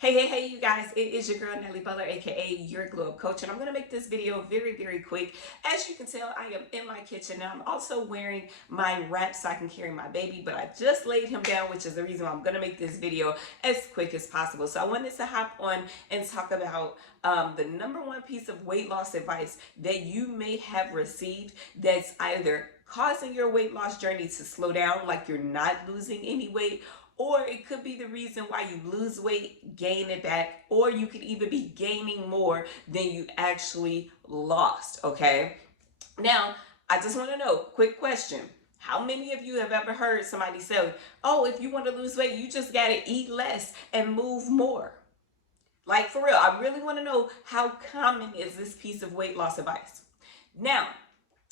Hey, you guys, it is your girl Nelly Butler, aka Your Glow Up Coach, and I'm going to make this video very quick. As you can tell, I am in my kitchen now. I'm also wearing my wrap so I can carry my baby, but I just laid him down, which is the reason why I'm going to make this video as quick as possible. So I wanted to hop on and talk about the number one piece of weight loss advice that you may have received that's either causing your weight loss journey to slow down, like you're not losing any weight, or it could be the reason why you lose weight, gain it back, or you could even be gaining more than you actually lost, okay? Now, I just want to know, quick question. How many of you have ever heard somebody say, oh, if you want to lose weight, you just got to eat less and move more? Like, for real, I really want to know, how common is this piece of weight loss advice? Now,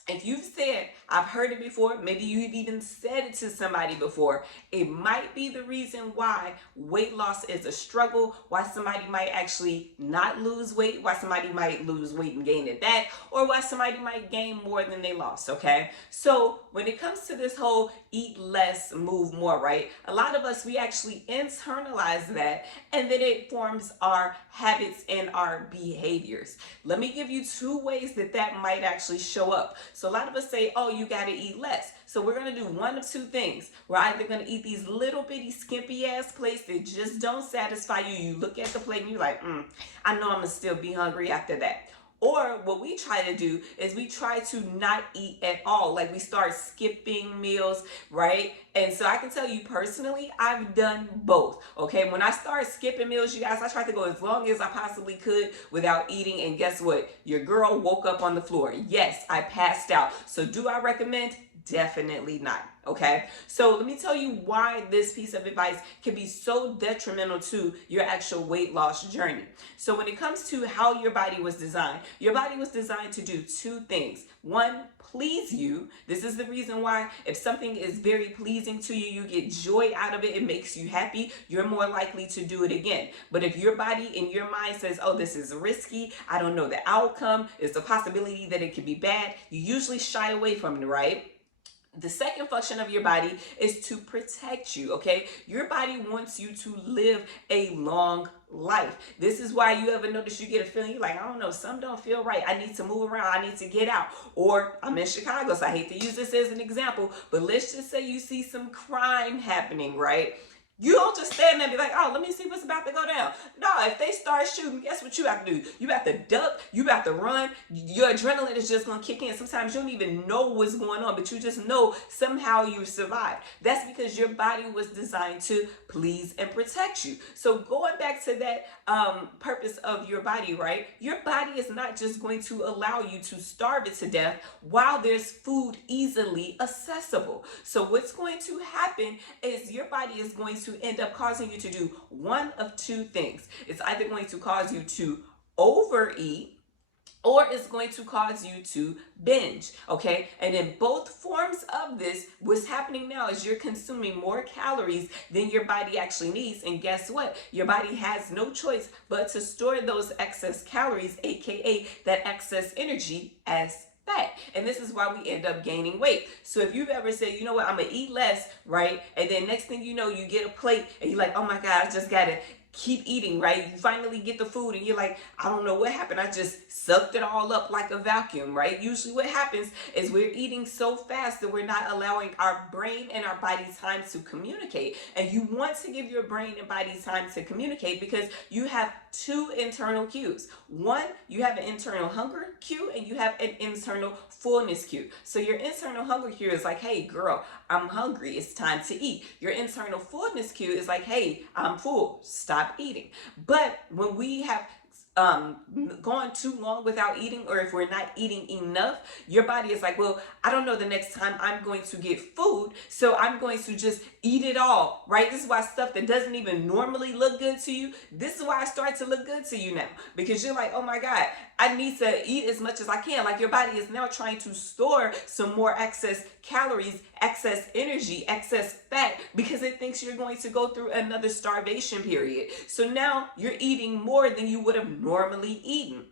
if you've said, I've heard it before, maybe you've even said it to somebody before, it might be the reason why weight loss is a struggle, why somebody might actually not lose weight, why somebody might lose weight and gain it back, or why somebody might gain more than they lost, okay? So when it comes to this whole eat less, move more, right? A lot of us, we actually internalize that, and then it forms our habits and our behaviors. Let me give you two ways that that might actually show up. So a lot of us say, oh, you got to eat less. So we're going to do one of two things. We're either going to eat these little bitty skimpy ass plates that just don't satisfy you. You look at the plate and you're like, I know I'm going to still be hungry after that. Or what we try to do is we try to not eat at all. Like we start skipping meals, right? And so I can tell you personally, I've done both. Okay, when I started skipping meals, you guys, I tried to go as long as I possibly could without eating. And guess what? Your girl woke up on the floor. Yes, I passed out. So do I recommend? Definitely not. Okay, so let me tell you why this piece of advice can be so detrimental to your actual weight loss journey. So when it comes to how your body was designed to do two things. One, please you. This is the reason why if something is very pleasing to you, you get joy out of it, it makes you happy, you're more likely to do it again. But if your body and your mind says, oh, this is risky, I don't know the outcome, it's a possibility that it could be bad, you usually shy away from it, right? The second function of your body is to protect you, okay? Your body wants you to live a long life. This is why you ever notice you get a feeling, you're like, I don't know, some don't feel right. I need to move around. I need to get out. Or I'm in Chicago, so I hate to use this as an example, but let's just say you see some crime happening, right? You don't just stand there and be like, oh, let me see what's about to go down. No, if they start shooting, guess what you have to do? You have to duck, you have to run. Your adrenaline is just going to kick in. Sometimes you don't even know what's going on, but you just know somehow you survived. That's because your body was designed to please and protect you. So going back to that purpose of your body, right? Your body is not just going to allow you to starve it to death while there's food easily accessible. So what's going to happen is your body is going to end up causing you to do one of two things. It's either going to cause you to overeat, or it's going to cause you to binge, okay? And in both forms of this, what's happening now is you're consuming more calories than your body actually needs. And guess what? Your body has no choice but to store those excess calories, aka that excess energy, as fat. And this is why we end up gaining weight. So if you've ever said, you know what, I'm gonna eat less, right? And then next thing you know, you get a plate and you're like, oh my God, I just gotta keep eating, right? You finally get the food and you're like, I don't know what happened. I just sucked it all up like a vacuum, right? Usually what happens is we're eating so fast that we're not allowing our brain and our body time to communicate. And you want to give your brain and body time to communicate because you have two internal cues. One, you have an internal hunger cue and you have an internal fullness cue. So your internal hunger cue is like, hey girl, I'm hungry, it's time to eat. Your internal fullness cue is like, hey, I'm full, stop eating. But when we have gone too long without eating, or if we're not eating enough, your body is like, well, I don't know the next time I'm going to get food, so I'm going to just eat it all, right? This is why stuff that doesn't even normally look good to you, this is why it starts to look good to you now, because you're like, oh my God, I need to eat as much as I can. Like your body is now trying to store some more excess calories, excess energy, excess fat, because it thinks you're going to go through another starvation period. So now you're eating more than you would have normally eaten.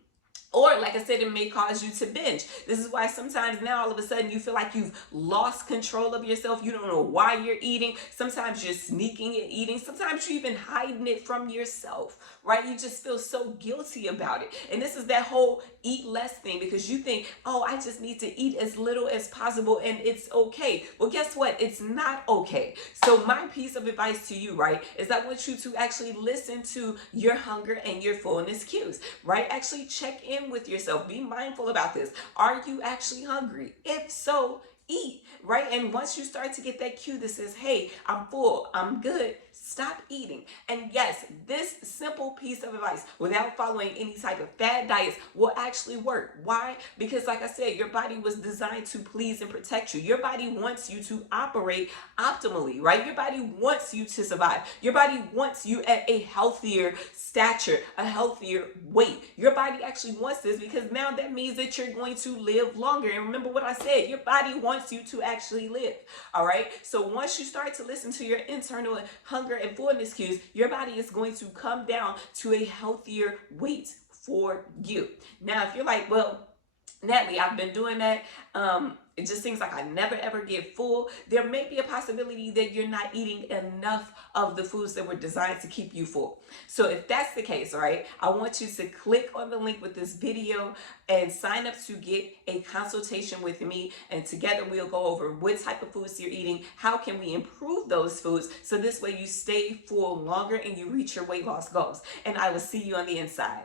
Or, like I said, it may cause you to binge. This is why sometimes now all of a sudden you feel like you've lost control of yourself. You don't know why you're eating. Sometimes you're sneaking and eating. Sometimes you're even hiding it from yourself, right? You just feel so guilty about it. And this is that whole eat less thing, because you think, oh, I just need to eat as little as possible and it's okay. Well, guess what? It's not okay. So my piece of advice to you, right, is I want you to actually listen to your hunger and your fullness cues, right? Actually check in with yourself. Be mindful about this. Are you actually hungry? If so, eat, right? And once you start to get that cue that says, hey, I'm full, I'm good, stop eating. And yes, this simple piece of advice, without following any type of fad diets, will actually work. Why? Because like I said, your body was designed to please and protect you. Your body wants you to operate optimally, right? Your body wants you to survive. Your body wants you at a healthier stature, a healthier weight. Your body actually wants this, because now that means that you're going to live longer. And remember what I said, your body wants you to actually live. All right. So once you start to listen to your internal hunger and fullness cues, your body is going to come down to a healthier weight for you. Now, if you're like, well, Natalie, I've been doing that. It just seems like I never ever get full. There may be a possibility that you're not eating enough of the foods that were designed to keep you full. So if that's the case, right, I want you to click on the link with this video and sign up to get a consultation with me. And together we'll go over what type of foods you're eating, how can we improve those foods, so this way you stay full longer and you reach your weight loss goals. And I will see you on the inside.